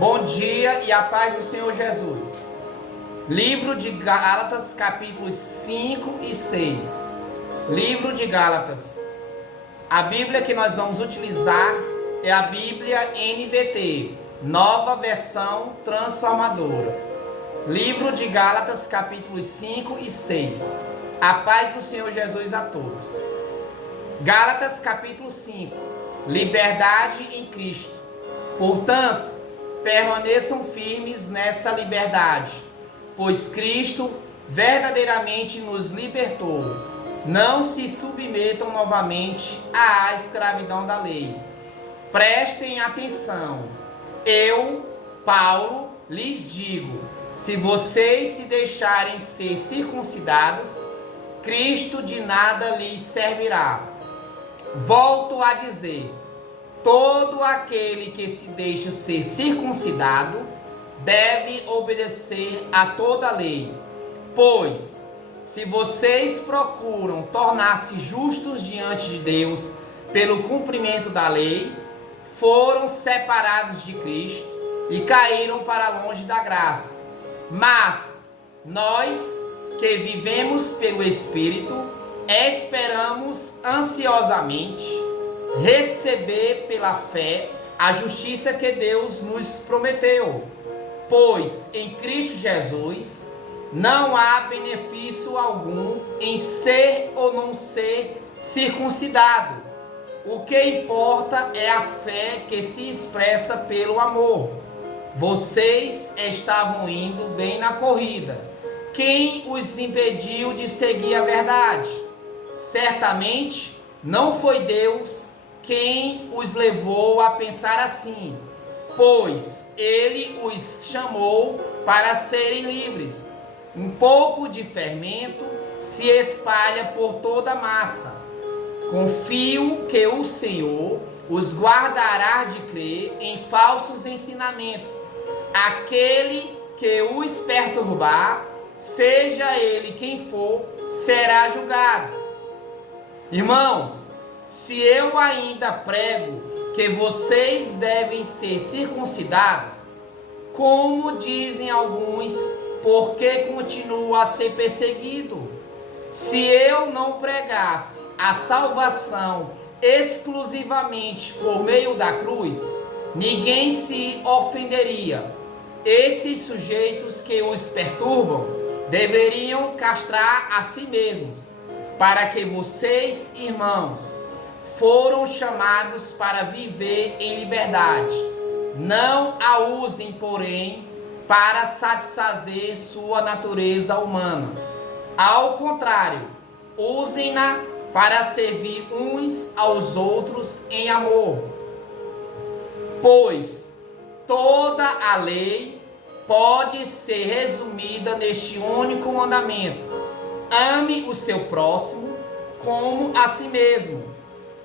Bom dia e a paz do Senhor Jesus. Livro de Gálatas, capítulos 5 e 6. Livro de Gálatas. A Bíblia que nós vamos utilizar é a Bíblia NVT, Nova Versão Transformadora. Livro de Gálatas, capítulos 5 e 6. A paz do Senhor Jesus a todos. Gálatas, capítulo 5. Liberdade em Cristo. Portanto, permaneçam firmes nessa liberdade, pois Cristo verdadeiramente nos libertou. Não se submetam novamente à escravidão da lei. Prestem atenção. Eu, Paulo, lhes digo: se vocês se deixarem ser circuncidados, Cristo de nada lhes servirá. Volto a dizer: todo aquele que se deixa ser circuncidado deve obedecer a toda a lei. Pois, se vocês procuram tornar-se justos diante de Deus pelo cumprimento da lei, foram separados de Cristo e caíram para longe da graça. Mas nós, que vivemos pelo Espírito, esperamos ansiosamente receber pela fé a justiça que Deus nos prometeu. Pois em Cristo Jesus não há benefício algum em ser ou não ser circuncidado. O que importa é a fé que se expressa pelo amor. Vocês estavam indo bem na corrida. Quem os impediu de seguir a verdade? Certamente não foi Deus quem os levou a pensar assim, pois Ele os chamou para serem livres. Um pouco de fermento se espalha por toda a massa. Confio que o Senhor os guardará de crer em falsos ensinamentos. Aquele que os perturbar, seja ele quem for, será julgado. Irmãos, se eu ainda prego que vocês devem ser circuncidados, como dizem alguns, por que continuo a ser perseguido? Se eu não pregasse a salvação exclusivamente por meio da cruz, ninguém se ofenderia. Esses sujeitos que os perturbam deveriam castrar a si mesmos, para que vocês, irmãos, foram chamados para viver em liberdade. Não a usem, porém, para satisfazer sua natureza humana. Ao contrário, usem-na para servir uns aos outros em amor. Pois toda a lei pode ser resumida neste único mandamento: ame o seu próximo como a si mesmo.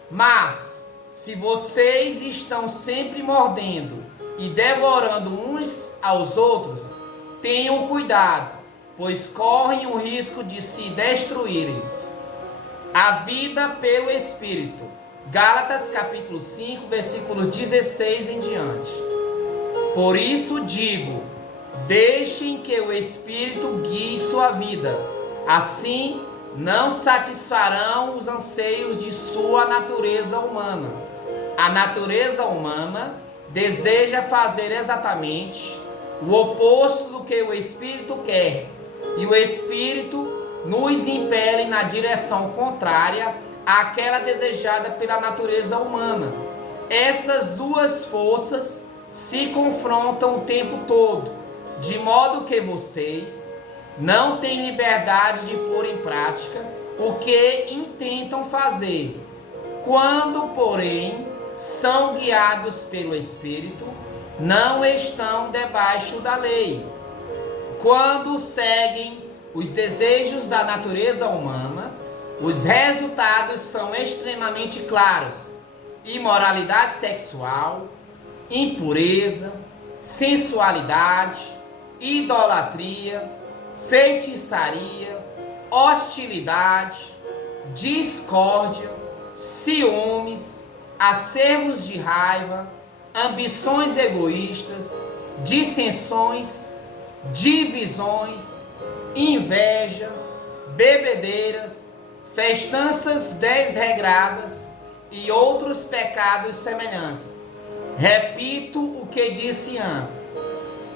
Mas, se vocês estão sempre mordendo e devorando uns aos outros, tenham cuidado, pois correm o risco de se destruírem. A vida pelo Espírito. Gálatas capítulo 5, versículos 16 em diante. Por isso digo: deixem que o Espírito guie sua vida. Assim, não satisfarão os anseios de sua natureza humana. A natureza humana deseja fazer exatamente o oposto do que o Espírito quer, e o Espírito nos impele na direção contrária àquela desejada pela natureza humana. Essas duas forças se confrontam o tempo todo, de modo que vocês não têm liberdade de pôr em prática o que intentam fazer. Quando, porém, são guiados pelo Espírito, não estão debaixo da lei. Quando seguem os desejos da natureza humana, os resultados são extremamente claros: imoralidade sexual, impureza, sensualidade, idolatria, feitiçaria, hostilidade, discórdia, ciúmes, acervos de raiva, ambições egoístas, dissensões, divisões, inveja, bebedeiras, festanças desregradas e outros pecados semelhantes. Repito o que disse antes: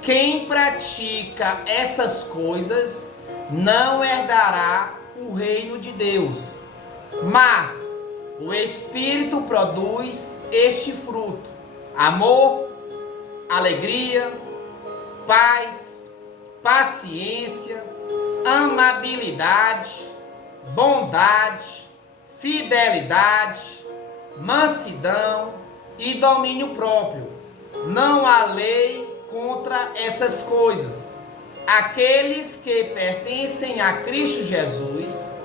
quem pratica essas coisas não herdará o reino de Deus. Mas o Espírito produz este fruto: amor, alegria, paz, paciência, amabilidade, bondade, fidelidade, mansidão e domínio próprio. Não há lei contra essas coisas. Aqueles que pertencem a Cristo Jesus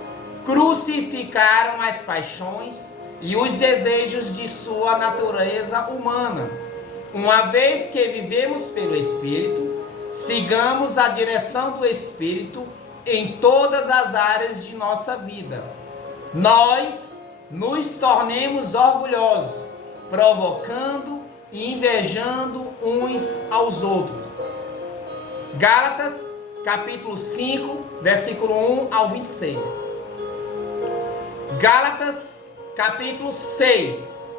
crucificaram as paixões e os desejos de sua natureza humana. Uma vez que vivemos pelo Espírito, sigamos a direção do Espírito em todas as áreas de nossa vida. Nós nos tornemos orgulhosos, provocando e invejando uns aos outros. Gálatas, capítulo 5, versículo 1 ao 26. Gálatas, capítulo 6.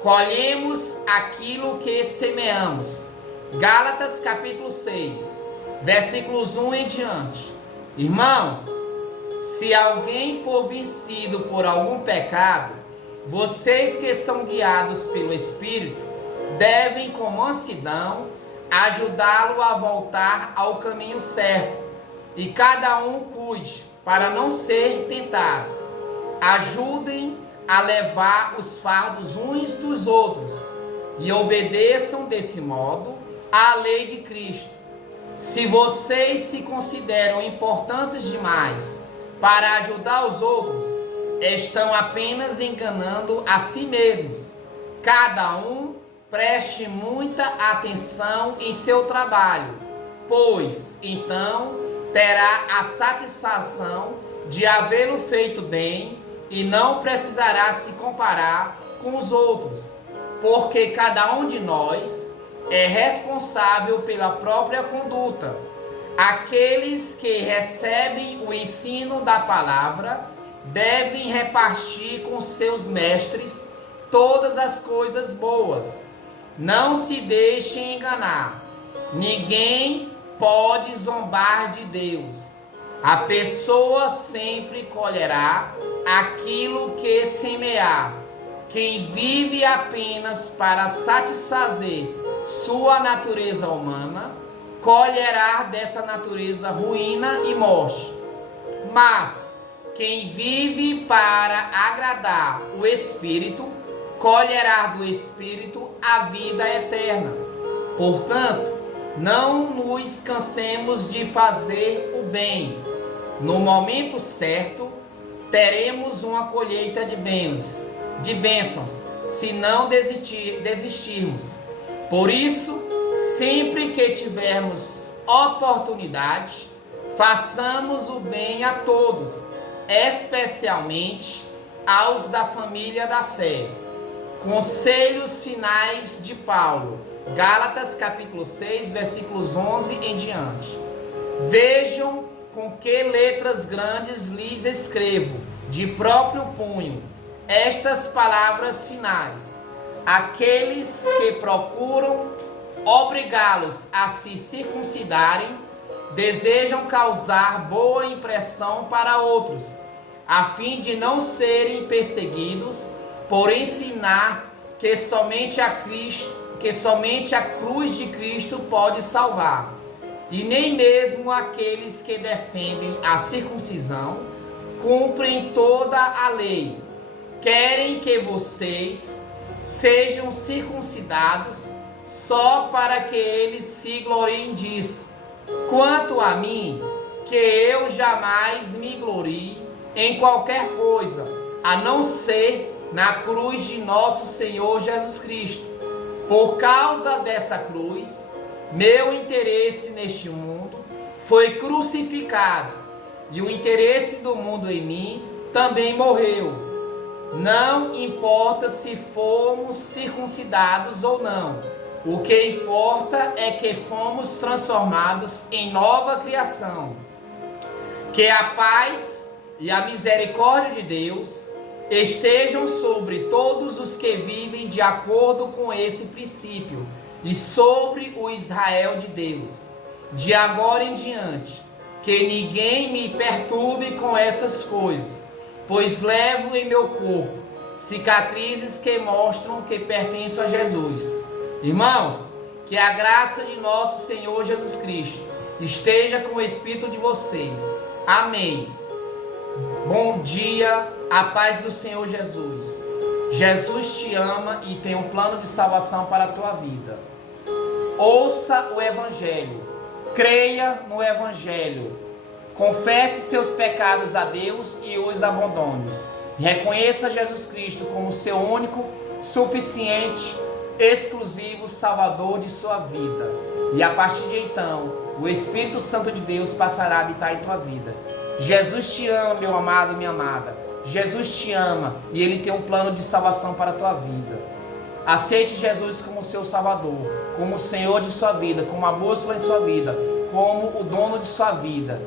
Colhemos aquilo que semeamos. Gálatas, capítulo 6, versículos 1 em diante. Irmãos, se alguém for vencido por algum pecado, vocês que são guiados pelo Espírito devem, com mansidão, ajudá-lo a voltar ao caminho certo. E cada um cuide para não ser tentado. Ajudem a levar os fardos uns dos outros e obedeçam desse modo à lei de Cristo. Se vocês se consideram importantes demais para ajudar os outros, estão apenas enganando a si mesmos. Cada um preste muita atenção em seu trabalho, pois então terá a satisfação de havê-lo feito bem e não precisará se comparar com os outros, porque cada um de nós é responsável pela própria conduta. Aqueles que recebem o ensino da palavra devem repartir com seus mestres todas as coisas boas. Não se deixem enganar. Ninguém pode zombar de Deus. A pessoa sempre colherá aquilo que semear. Quem vive apenas para satisfazer sua natureza humana, colherá dessa natureza ruína e morte. Mas quem vive para agradar o Espírito, colherá do Espírito a vida eterna. Portanto, não nos cansemos de fazer o bem. No momento certo, teremos uma colheita de bênçãos, se não desistirmos. Por isso, sempre que tivermos oportunidade, façamos o bem a todos, especialmente aos da família da fé. Conselhos finais de Paulo. Gálatas capítulo 6, versículos 11 em diante. Vejam com que letras grandes lhes escrevo, de próprio punho, estas palavras finais. Aqueles que procuram obrigá-los a se circuncidarem, desejam causar boa impressão para outros, a fim de não serem perseguidos por ensinar que somente a cruz de Cristo pode salvar. E nem mesmo aqueles que defendem a circuncisão cumprem toda a lei. Querem que vocês sejam circuncidados só para que eles se gloriem disso. Quanto a mim, que eu jamais me glorie em qualquer coisa, a não ser na cruz de nosso Senhor Jesus Cristo. Por causa dessa cruz, meu interesse neste mundo foi crucificado, e o interesse do mundo em mim também morreu. Não importa se fomos circuncidados ou não, O que importa é que fomos transformados em nova criação. Que a paz e a misericórdia de Deus estejam sobre todos os que vivem de acordo com esse princípio e sobre o Israel de Deus. De agora em diante, que ninguém me perturbe com essas coisas, pois levo em meu corpo cicatrizes que mostram que pertenço a Jesus. Irmãos, que a graça de nosso Senhor Jesus Cristo esteja com o espírito de vocês. Amém. Bom dia, a paz do Senhor Jesus. Jesus te ama e tem um plano de salvação para a tua vida. Ouça o Evangelho, creia no Evangelho, confesse seus pecados a Deus e os abandone. Reconheça Jesus Cristo como seu único, suficiente, exclusivo Salvador de sua vida. E a partir de então, o Espírito Santo de Deus passará a habitar em tua vida. Jesus te ama, meu amado, minha amada. Jesus te ama e Ele tem um plano de salvação para a tua vida. Aceite Jesus como seu Salvador, como o Senhor de sua vida, como a bússola de sua vida, como o dono de sua vida.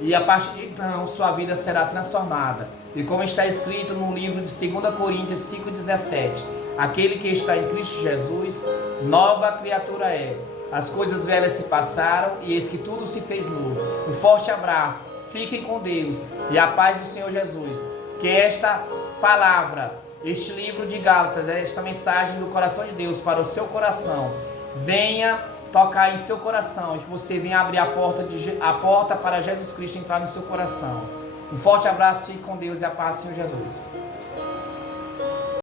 E a partir de então, sua vida será transformada. E como está escrito no livro de 2 Coríntios 5,17, aquele que está em Cristo Jesus, nova criatura é. As coisas velhas se passaram e eis que tudo se fez novo. Um forte abraço, fiquem com Deus e a paz do Senhor Jesus. Que esta palavra, este livro de Gálatas, esta mensagem do coração de Deus para o seu coração, venha tocar em seu coração e que você venha abrir a porta para Jesus Cristo entrar no seu coração. Um forte abraço, fique com Deus e a paz do Senhor Jesus.